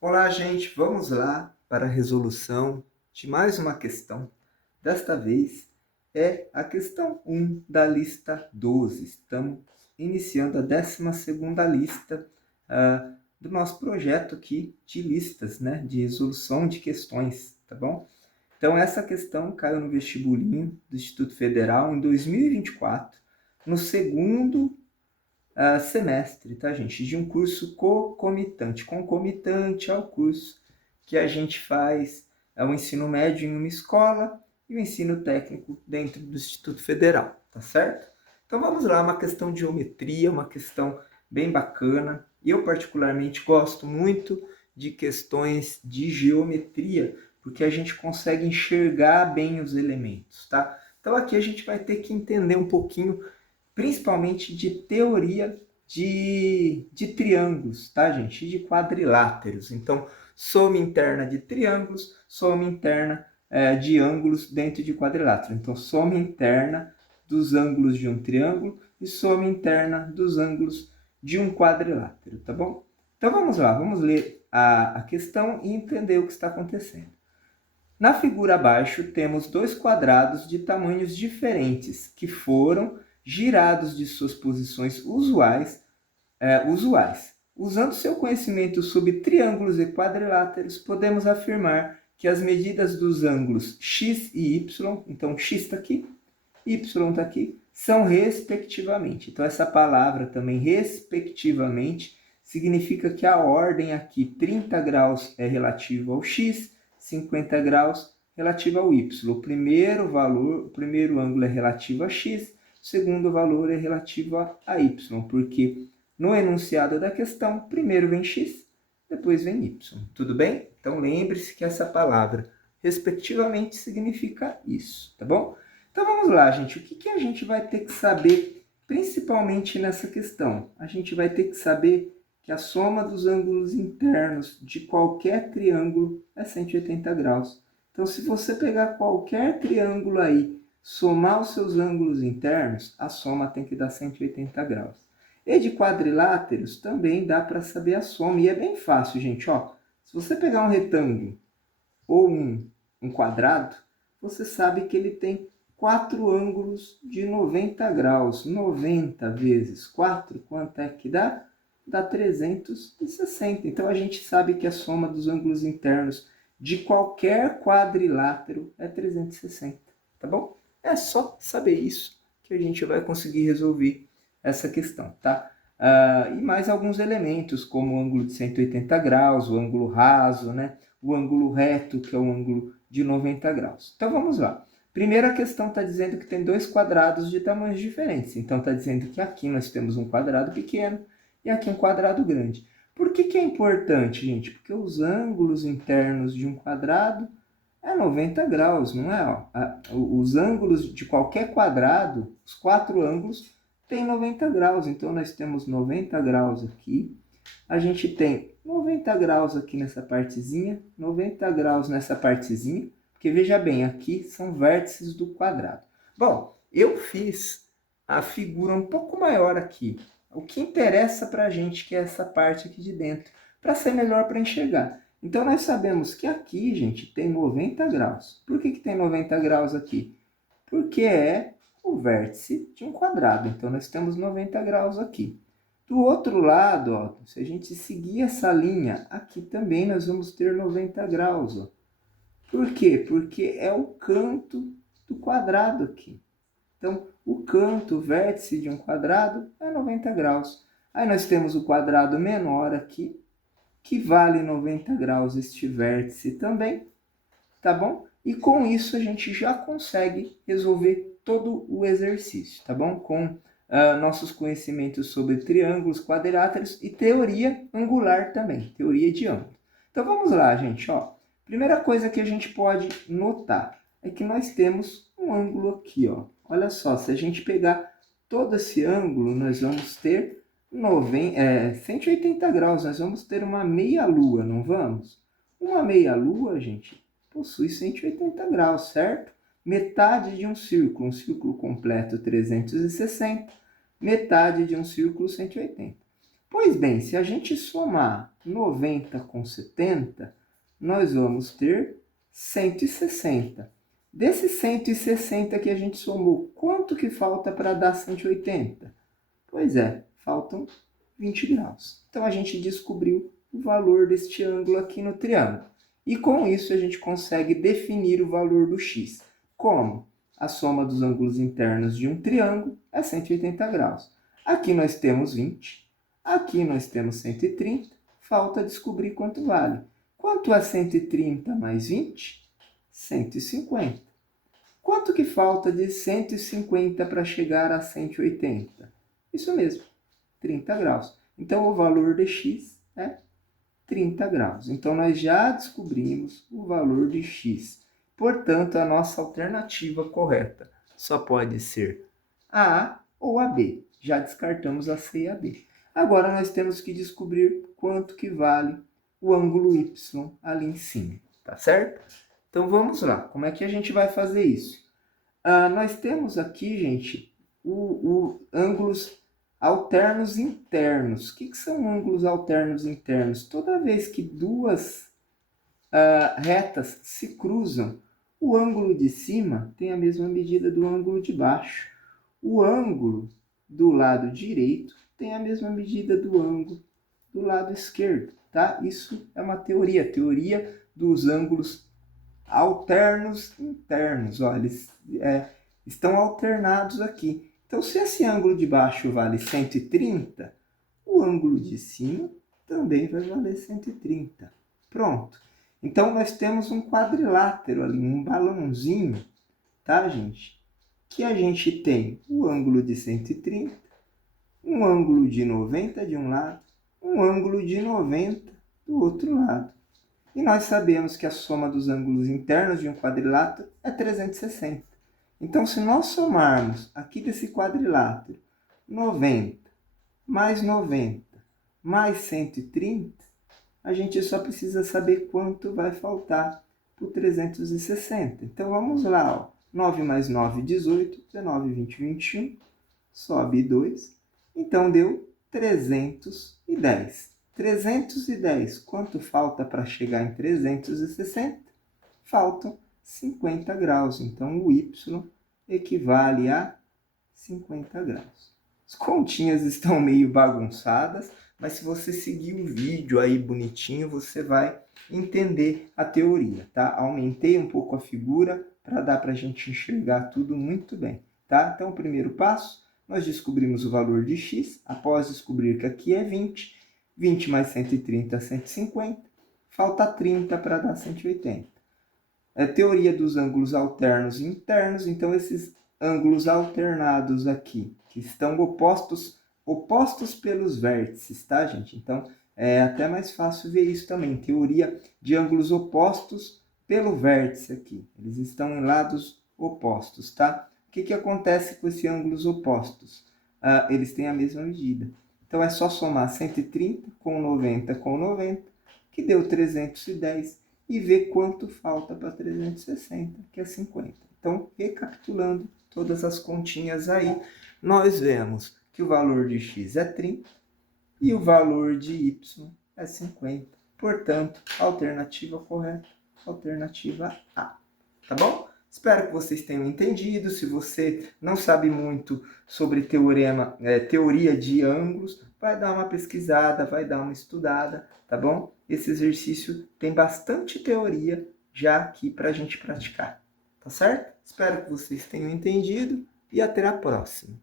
Olá, gente, vamos lá para a resolução de mais uma questão. Desta vez é a questão 1 da lista 12. Estamos iniciando a 12ª lista do nosso projeto aqui de listas, né, de resolução de questões, tá bom? Então, essa questão caiu no vestibulinho do Instituto Federal em 2024, no segundo semestre, tá, gente? De um curso concomitante ao curso que a gente faz o ensino médio em uma escola e o ensino técnico dentro do Instituto Federal, tá certo? Então vamos lá, uma questão de geometria, uma questão bem bacana. Eu particularmente gosto muito de questões de geometria, porque a gente consegue enxergar bem os elementos, tá? Então aqui a gente vai ter que entender um pouquinho principalmente de teoria de triângulos, tá, gente? E de quadriláteros. Então, soma interna de triângulos, soma interna de ângulos dentro de quadrilátero. Então, soma interna dos ângulos de um triângulo e soma interna dos ângulos de um quadrilátero, tá bom? Então, vamos lá, vamos ler a questão e entender o que está acontecendo. Na figura abaixo, temos dois quadrados de tamanhos diferentes que foram girados de suas posições usuais. Usando seu conhecimento sobre triângulos e quadriláteros, podemos afirmar que as medidas dos ângulos x e y, então x está aqui, y está aqui, são respectivamente. Então, essa palavra também, respectivamente, significa que a ordem aqui, 30 graus é relativa ao x, 50 graus relativa ao y. O primeiro ângulo é relativo a x, o segundo valor é relativo a y, porque no enunciado da questão, primeiro vem x, depois vem y. Tudo bem? Então, lembre-se que essa palavra, respectivamente, significa isso, tá bom? Então, vamos lá, gente. O que a gente vai ter que saber, principalmente nessa questão? A gente vai ter que saber que a soma dos ângulos internos de qualquer triângulo é 180 graus. Então, se você pegar qualquer triângulo aí, somar os seus ângulos internos, a soma tem que dar 180 graus. E de quadriláteros também dá para saber a soma. E é bem fácil, gente. Ó, se você pegar um retângulo ou um quadrado, você sabe que ele tem 4 ângulos de 90 graus. 90 vezes 4, quanto é que dá? Dá 360. Então, a gente sabe que a soma dos ângulos internos de qualquer quadrilátero é 360, tá bom? É só saber isso que a gente vai conseguir resolver essa questão, tá? E mais alguns elementos, como o ângulo de 180 graus, o ângulo raso, né? O ângulo reto, que é o ângulo de 90 graus. Então, vamos lá. Primeira questão está dizendo que tem dois quadrados de tamanhos diferentes. Então, está dizendo que aqui nós temos um quadrado pequeno e aqui um quadrado grande. Por que é importante, gente? Porque os ângulos internos de um quadrado é 90 graus, não é? Os ângulos de qualquer quadrado, os 4 ângulos, tem 90 graus. Então, nós temos 90 graus aqui. A gente tem 90 graus aqui nessa partezinha, 90 graus nessa partezinha, porque veja bem, aqui são vértices do quadrado. Bom, eu fiz a figura um pouco maior aqui. O que interessa para a gente que é essa parte aqui de dentro, para ser melhor para enxergar. Então, nós sabemos que aqui, gente, tem 90 graus. Por que tem 90 graus aqui? Porque é o vértice de um quadrado. Então, nós temos 90 graus aqui. Do outro lado, ó, se a gente seguir essa linha, aqui também nós vamos ter 90 graus. Ó. Por quê? Porque é o canto do quadrado aqui. Então, o canto, o vértice de um quadrado é 90 graus. Aí nós temos o quadrado menor aqui, que vale 90 graus este vértice também, tá bom? E com isso a gente já consegue resolver todo o exercício, tá bom? Com nossos conhecimentos sobre triângulos, quadriláteros e teoria angular também, teoria de ângulo. Então vamos lá, gente, ó. Primeira coisa que a gente pode notar é que nós temos um ângulo aqui, ó. Olha só, se a gente pegar todo esse ângulo, nós vamos ter 180 graus, nós vamos ter uma meia-lua, não vamos? Uma meia-lua, gente, possui 180 graus, certo? Metade de um círculo completo 360, metade de um círculo 180. Pois bem, se a gente somar 90 com 70, nós vamos ter 160. Desses 160 que a gente somou, quanto que falta para dar 180? Pois é, faltam 20 graus. Então, a gente descobriu o valor deste ângulo aqui no triângulo. E com isso, a gente consegue definir o valor do x. Como? A soma dos ângulos internos de um triângulo é 180 graus. Aqui nós temos 20, aqui nós temos 130, falta descobrir quanto vale. Quanto é 130 mais 20? 150. Quanto que falta de 150 para chegar a 180? Isso mesmo, 30 graus. Então, o valor de x é 30 graus. Então, nós já descobrimos o valor de x. Portanto, a nossa alternativa correta só pode ser a A ou a B. Já descartamos a C e a B. Agora, nós temos que descobrir quanto que vale o ângulo Y ali em cima, tá certo? Então, vamos lá. Como é que a gente vai fazer isso? Nós temos aqui, gente, ângulos alternos internos. O que são ângulos alternos internos? Toda vez que duas retas se cruzam, o ângulo de cima tem a mesma medida do ângulo de baixo. O ângulo do lado direito tem a mesma medida do ângulo do lado esquerdo, tá? Isso é uma teoria, teoria dos ângulos alternos internos. Ó, eles estão alternados aqui. Então, se esse ângulo de baixo vale 130, o ângulo de cima também vai valer 130. Pronto. Então, nós temos um quadrilátero ali, um balãozinho, tá, gente? Que a gente tem o ângulo de 130, um ângulo de 90 de um lado, um ângulo de 90 do outro lado. E nós sabemos que a soma dos ângulos internos de um quadrilátero é 360. Então, se nós somarmos aqui desse quadrilátero 90 mais 90 mais 130, a gente só precisa saber quanto vai faltar para o 360. Então, vamos lá. Ó. 9 mais 9, 18. 19, 20, 21. Sobe 2. Então, deu 310. 310. Quanto falta para chegar em 360? Faltam 50 graus. Então, o y equivale a 50 graus. As continhas estão meio bagunçadas, mas se você seguir o vídeo aí bonitinho, você vai entender a teoria, tá? Aumentei um pouco a figura para dar para a gente enxergar tudo muito bem, tá? Então, o primeiro passo, nós descobrimos o valor de x, após descobrir que aqui é 20, 20 mais 130 é 150, falta 30 para dar 180. É a teoria dos ângulos alternos e internos, então esses ângulos alternados aqui, que estão opostos pelos vértices, tá, gente? Então, é até mais fácil ver isso também, teoria de ângulos opostos pelo vértice aqui. Eles estão em lados opostos, tá? O que acontece com esses ângulos opostos? Eles têm a mesma medida. Então, é só somar 130 com 90 com 90, que deu 310, e ver quanto falta para 360, que é 50. Então, recapitulando todas as continhas aí, nós vemos que o valor de x é 30 e o valor de y é 50. Portanto, a alternativa correta, alternativa A. Tá bom? Espero que vocês tenham entendido. Se você não sabe muito sobre teoria de ângulos, vai dar uma pesquisada, vai dar uma estudada, tá bom? Esse exercício tem bastante teoria já aqui para a gente praticar, tá certo? Espero que vocês tenham entendido e até a próxima.